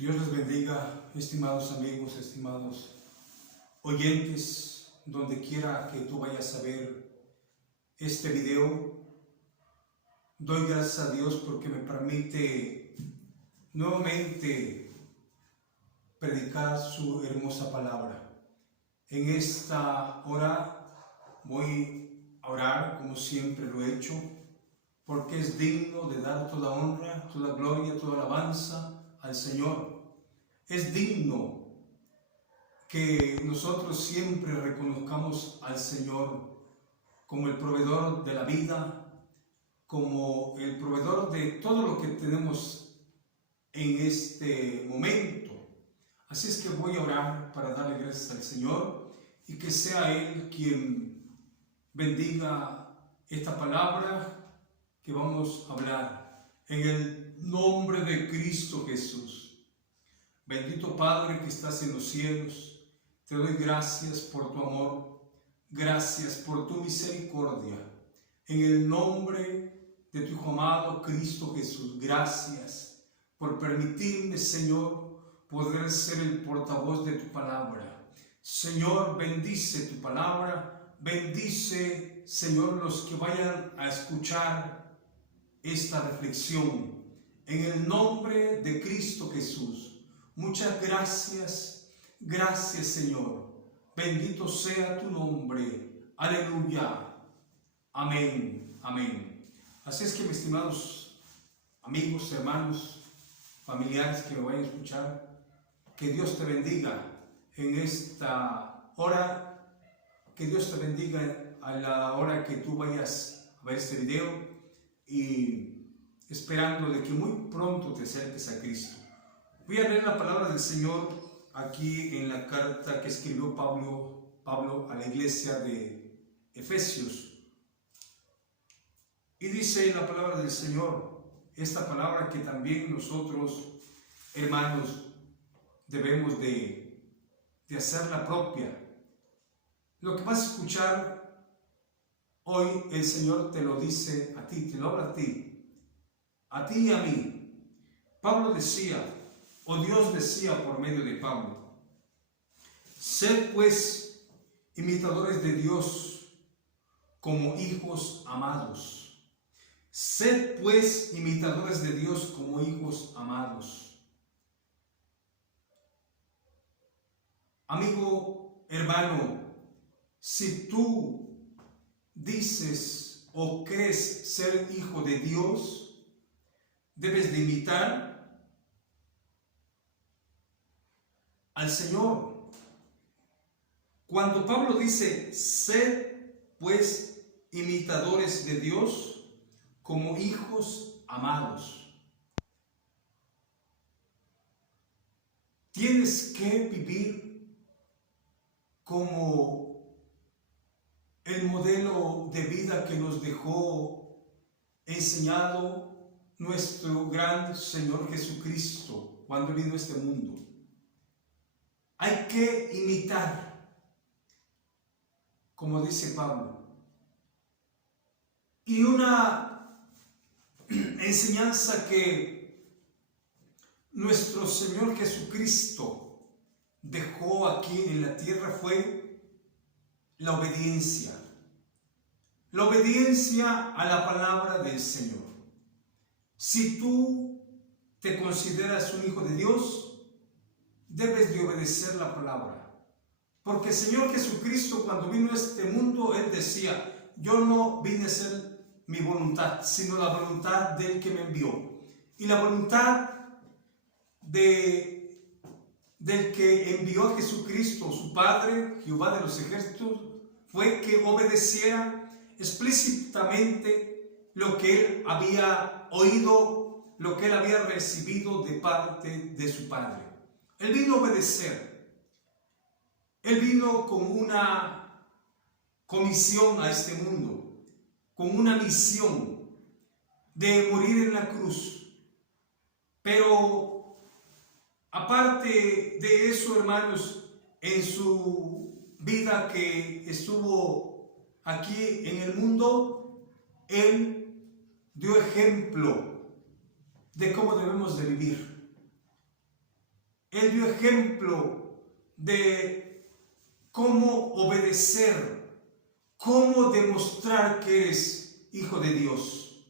Dios les bendiga, estimados amigos, estimados oyentes, donde quiera que tú vayas a ver este video. Doy gracias a Dios porque me permite nuevamente predicar su hermosa palabra. En esta hora voy a orar como siempre lo he hecho, porque es digno de dar toda honra, toda gloria, toda alabanza al Señor. Es digno que nosotros siempre reconozcamos al Señor como el proveedor de la vida, como el proveedor de todo lo que tenemos en este momento. Así es que voy a orar para darle gracias al Señor y que sea Él quien bendiga esta palabra que vamos a hablar en el nombre de Cristo Jesús. Bendito Padre que estás en los cielos, te doy gracias por tu amor, gracias por tu misericordia. En el nombre de tu Hijo amado Cristo Jesús, gracias por permitirme, Señor, poder ser el portavoz de tu palabra. Señor, bendice tu palabra, bendice, Señor, los que vayan a escuchar esta reflexión. En el nombre de Cristo Jesús. Muchas gracias, gracias Señor. Bendito sea tu nombre. Aleluya. Amén, amén. Así es que, mis estimados amigos, hermanos, familiares que me vayan a escuchar, que Dios te bendiga en esta hora, que Dios te bendiga a la hora que tú vayas a ver este video y esperando de que muy pronto te acerques a Cristo. Voy a leer la palabra del Señor aquí en la carta que escribió Pablo a la iglesia de Efesios. Y dice la palabra del Señor, esta palabra que también nosotros, hermanos, debemos de hacerla propia. Lo que vas a escuchar hoy, el Señor te lo dice a ti, te lo habla a ti y a mí. Pablo decía, o Dios decía por medio de Pablo: sed pues imitadores de Dios como hijos amados. Sed pues imitadores de Dios como hijos amados. Amigo, hermano, si tú dices o crees ser hijo de Dios, debes de imitar al Señor. Cuando Pablo dice, sed pues imitadores de Dios como hijos amados, tienes que vivir como el modelo de vida que nos dejó enseñado nuestro gran Señor Jesucristo cuando vino a este mundo. Hay que imitar, como dice Pablo. Y una enseñanza que nuestro Señor Jesucristo dejó aquí en la tierra fue la obediencia. La obediencia a la palabra del Señor. Si tú te consideras un hijo de Dios, debes de obedecer la palabra. Porque el Señor Jesucristo, cuando vino a este mundo, Él decía, yo no vine a hacer mi voluntad, sino la voluntad del que me envió. Y la voluntad del que envió a Jesucristo, su Padre, Jehová de los ejércitos, fue que obedeciera explícitamente lo que Él había oído, lo que Él había recibido de parte de su Padre. Él vino a obedecer. Él vino con una comisión a este mundo, con una misión de morir en la cruz. Pero aparte de eso, hermanos, en su vida que estuvo aquí en el mundo, Él dio ejemplo de cómo debemos de vivir. Él dio ejemplo de cómo obedecer, cómo demostrar que eres hijo de Dios.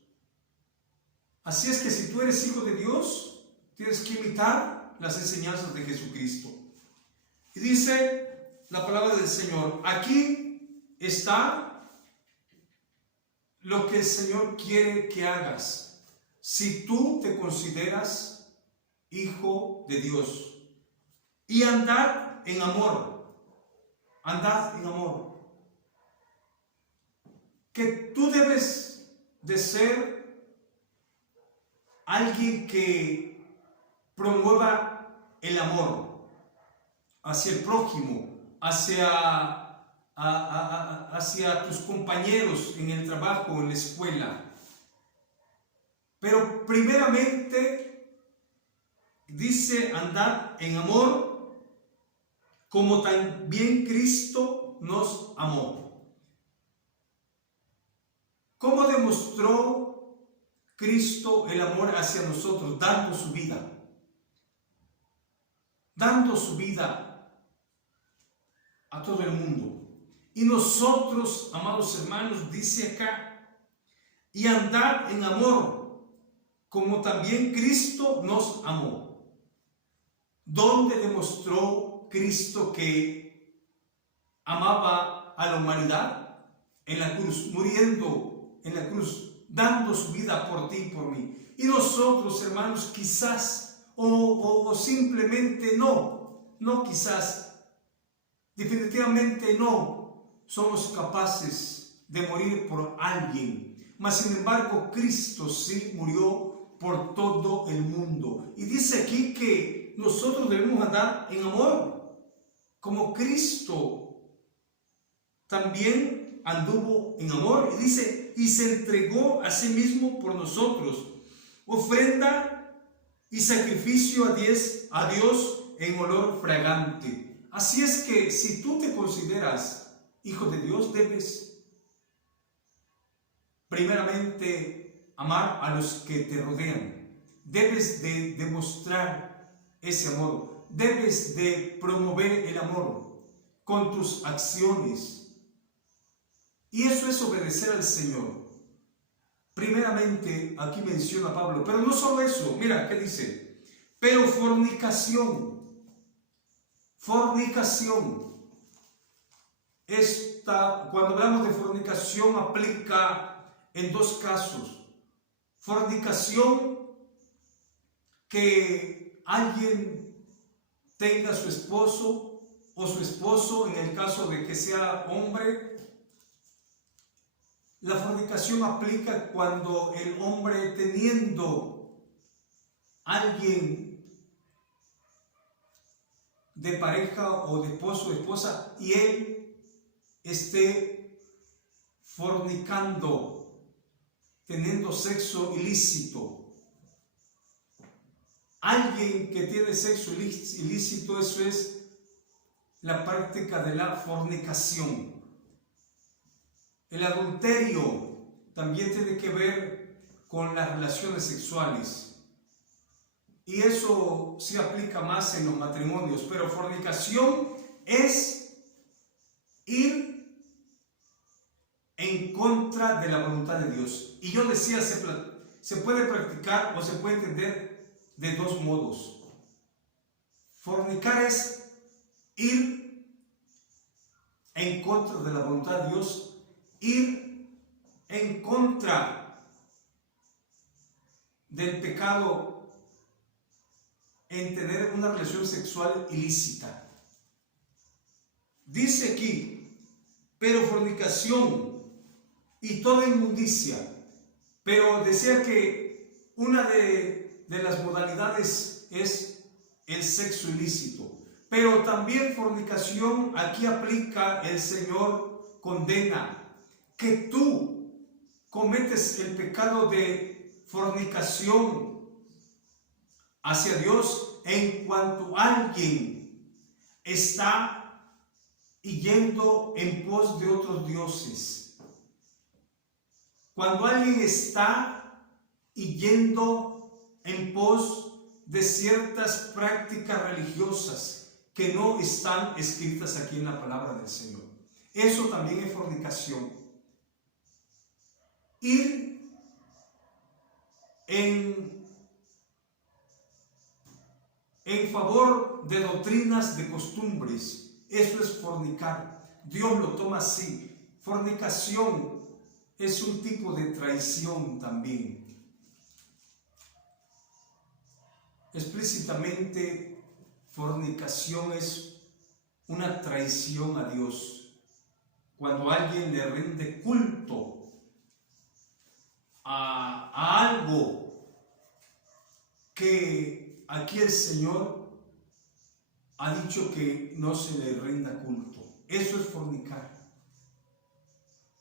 Así es que si tú eres hijo de Dios, tienes que imitar las enseñanzas de Jesucristo. Y dice la palabra del Señor, aquí está lo que el Señor quiere que hagas. Si tú te consideras hijo de Dios, y andad en amor, andad en amor. Que tú debes de ser alguien que promueva el amor hacia el prójimo, hacia tus compañeros en el trabajo, en la escuela. Pero primeramente dice andar en amor como también Cristo nos amó. ¿Cómo demostró Cristo el amor hacia nosotros? Dando su vida. Dando su vida a todo el mundo. Y nosotros, amados hermanos, dice acá, y andar en amor, como también Cristo nos amó. ¿Dónde demostró Cristo que amaba a la humanidad? En la cruz, muriendo en la cruz, dando su vida por ti y por mí. Y nosotros, hermanos, quizás, o simplemente no quizás, definitivamente no somos capaces de morir por alguien. Mas sin embargo, Cristo sí murió por todo el mundo. Y dice aquí que nosotros debemos andar en amor, como Cristo también anduvo en amor. Y dice, y se entregó a sí mismo por nosotros, ofrenda y sacrificio a Dios en olor fragante. Así es que si tú te consideras hijo de Dios, debes primeramente amar a los que te rodean. Debes de demostrar ese amor. Debes de promover el amor con tus acciones. Y eso es obedecer al Señor. Primeramente, aquí menciona Pablo, pero no solo eso. Mira, ¿qué dice? Pero fornicación. Cuando hablamos de fornicación, aplica en dos casos. Fornicación, que alguien tenga su esposo o su esposo, en el caso de que sea hombre. La fornicación aplica cuando el hombre, teniendo alguien de pareja o de esposo o esposa, y él esté fornicando, teniendo sexo ilícito. Alguien que tiene sexo ilícito, eso es la práctica de la fornicación. El adulterio también tiene que ver con las relaciones sexuales. Y eso sí aplica más en los matrimonios. Pero fornicación es ir en contra de la voluntad de Dios. Y yo decía, se puede practicar o se puede entender de dos modos. Fornicar es ir en contra de la voluntad de Dios, ir en contra del pecado en tener una relación sexual ilícita. Dice aquí, pero fornicación y toda inmundicia. Pero decía que una de las modalidades es el sexo ilícito. Pero también fornicación, aquí aplica, el Señor condena que tú cometes el pecado de fornicación hacia Dios en cuanto alguien está yendo en pos de otros dioses. Cuando alguien está yendo en pos de ciertas prácticas religiosas que no están escritas aquí en la palabra del Señor. Eso también es fornicación. Ir en favor de doctrinas, de costumbres, eso es fornicar. Dios lo toma así. Fornicación es un tipo de traición también. Explícitamente, fornicación es una traición a Dios. Cuando alguien le rinde culto a algo que aquí el Señor ha dicho que no se le rinda culto. Eso es fornicar.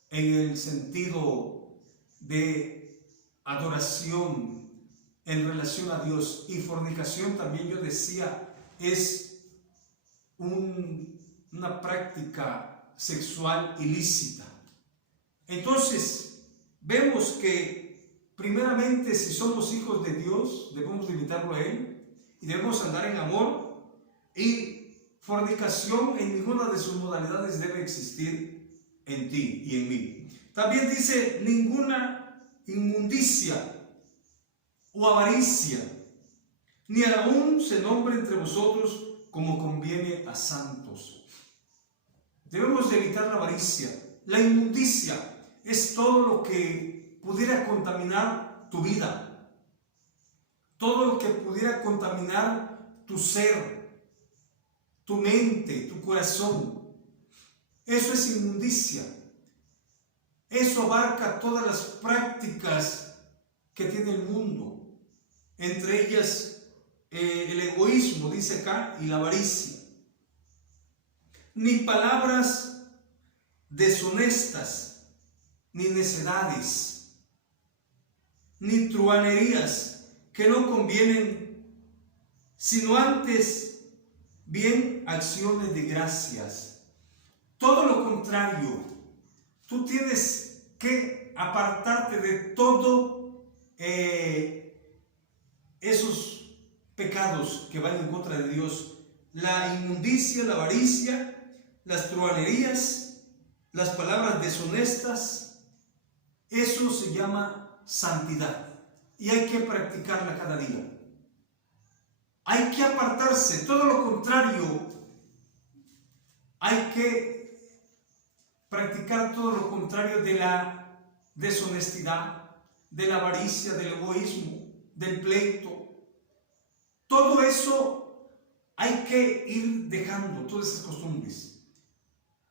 En el sentido de adoración en relación a Dios. Y fornicación también, yo decía, es una práctica sexual ilícita. Entonces, vemos que primeramente, si somos hijos de Dios, debemos imitarlo a Él y debemos andar en amor, y fornicación en ninguna de sus modalidades debe existir en ti y en mí. También dice, ninguna inmundicia o avaricia, ni aún se nombre entre vosotros como conviene a santos. Debemos de evitar la avaricia. La inmundicia es todo lo que pudiera contaminar tu vida, todo lo que pudiera contaminar tu ser, tu mente, tu corazón. Eso es inmundicia. Eso abarca todas las prácticas que tiene el mundo, entre ellas el egoísmo, dice acá, y la avaricia. Ni palabras deshonestas, ni necedades, ni truhanerías que no convienen, sino antes bien acciones de gracias. Todo lo contrario, tú tienes que apartarte de todo esos pecados que van en contra de Dios. La inmundicia, la avaricia, las truhanerías, las palabras deshonestas, eso se llama santidad y hay que practicarla cada día. Hay que apartarse, todo lo contrario, hay que practicar todo lo contrario de la deshonestidad, de la avaricia, del egoísmo, del pleito. Todo eso hay que ir dejando, todas esas costumbres.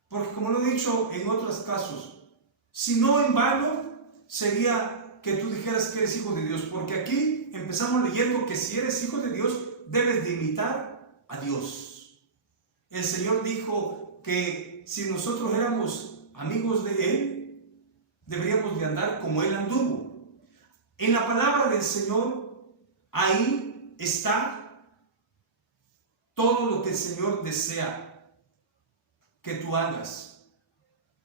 Porque como lo he dicho en otros casos, si no en vano sería que tú dijeras que eres hijo de Dios. Porque aquí empezamos leyendo que si eres hijo de Dios, debes de imitar a Dios. El Señor dijo que si nosotros éramos amigos de Él, deberíamos de andar como Él anduvo. En la palabra del Señor, ahí está todo lo que el Señor desea que tú hagas.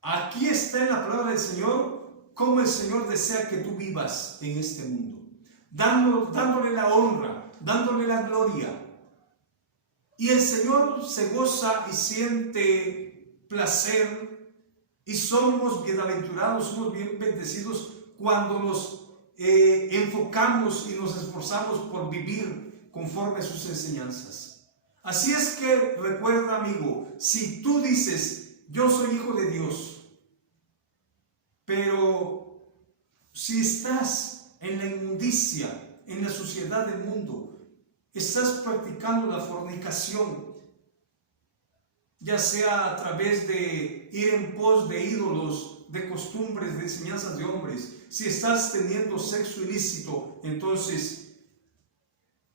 Aquí está en la palabra del Señor cómo el Señor desea que tú vivas en este mundo, dándole la honra, dándole la gloria. Y el Señor se goza y siente placer, y somos bienaventurados, somos bien bendecidos cuando nos enfocamos y nos esforzamos por vivir conforme a sus enseñanzas. Así es que recuerda, amigo, si tú dices, yo soy hijo de Dios, pero si estás en la inmundicia, en la suciedad del mundo, estás practicando la fornicación, ya sea a través de ir en pos de ídolos, de costumbres, de enseñanzas de hombres, si estás teniendo sexo ilícito, entonces,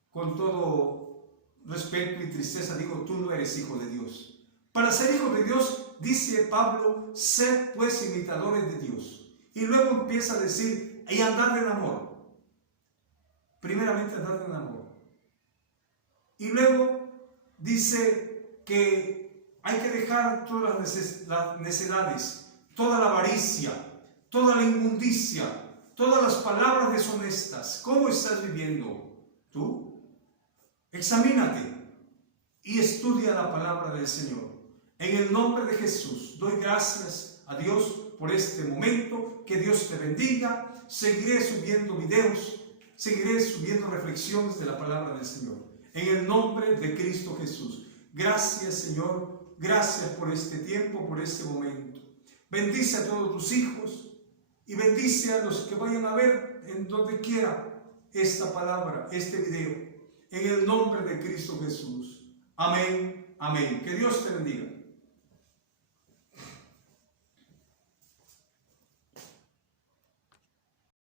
con todo respeto y tristeza digo, tú no eres hijo de Dios. Para ser hijo de Dios, dice Pablo, sed pues imitadores de Dios. Y luego empieza a decir, y andar en amor. Primeramente andar en amor. Y luego dice que hay que dejar todas las necedades, toda la avaricia, toda la inmundicia, todas las palabras deshonestas. ¿Cómo estás viviendo tú? Examínate y estudia la palabra del Señor. En el nombre de Jesús, doy gracias a Dios por este momento. Que Dios te bendiga. Seguiré subiendo videos, seguiré subiendo reflexiones de la palabra del Señor. En el nombre de Cristo Jesús. Gracias, Señor. Gracias por este tiempo, por este momento. Bendice a todos tus hijos y bendice a los que vayan a ver en donde quiera esta palabra, este video. En el nombre de Cristo Jesús. Amén. Amén. Que Dios te bendiga.